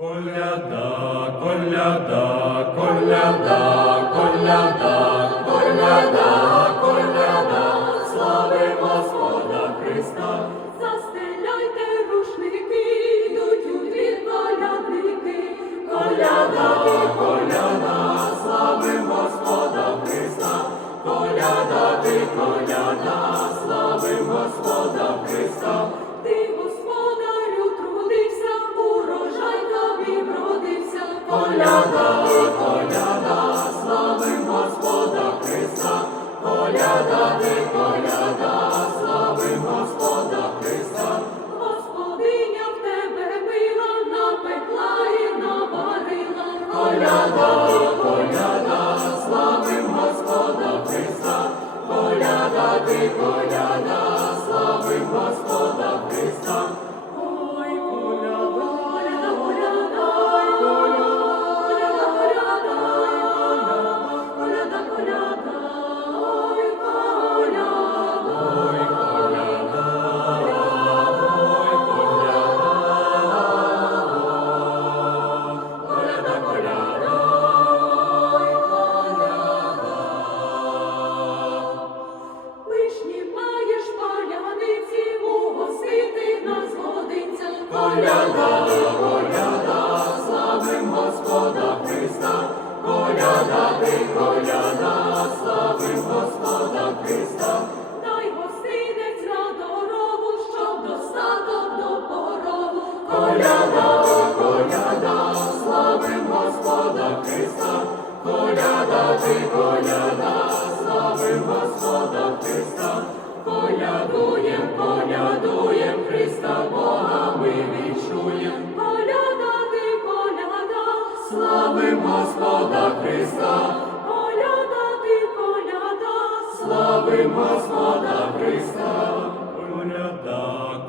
Коляда, коляда, коляда, коляда, коляда, коляда, слави Господа Христа. Застеляйте рушники, йдуть у двір колядники. Коляда, коляда, слави Господа Христа. Коляда, ти коляда, слави Господа Христа. Коляда, коляда, слави Господа Христа. Коляда, ти коляда, Господа Христа. Господиня в тебе мила, напекла і наварила. Коляда, коляда, слави Господа Христа. Коляда, ти коляда, слави Господа Христа. Коляда, коляда, славим Господа Христа. Коляда, ти коляда, славим Господа Христа. Дай гостинець на дорогу, щоб достаток до порогу. Коляда, коляда, славим Господа Христа. Господа Христа. коляда, ти коляда, слави Господа Христа, коляда,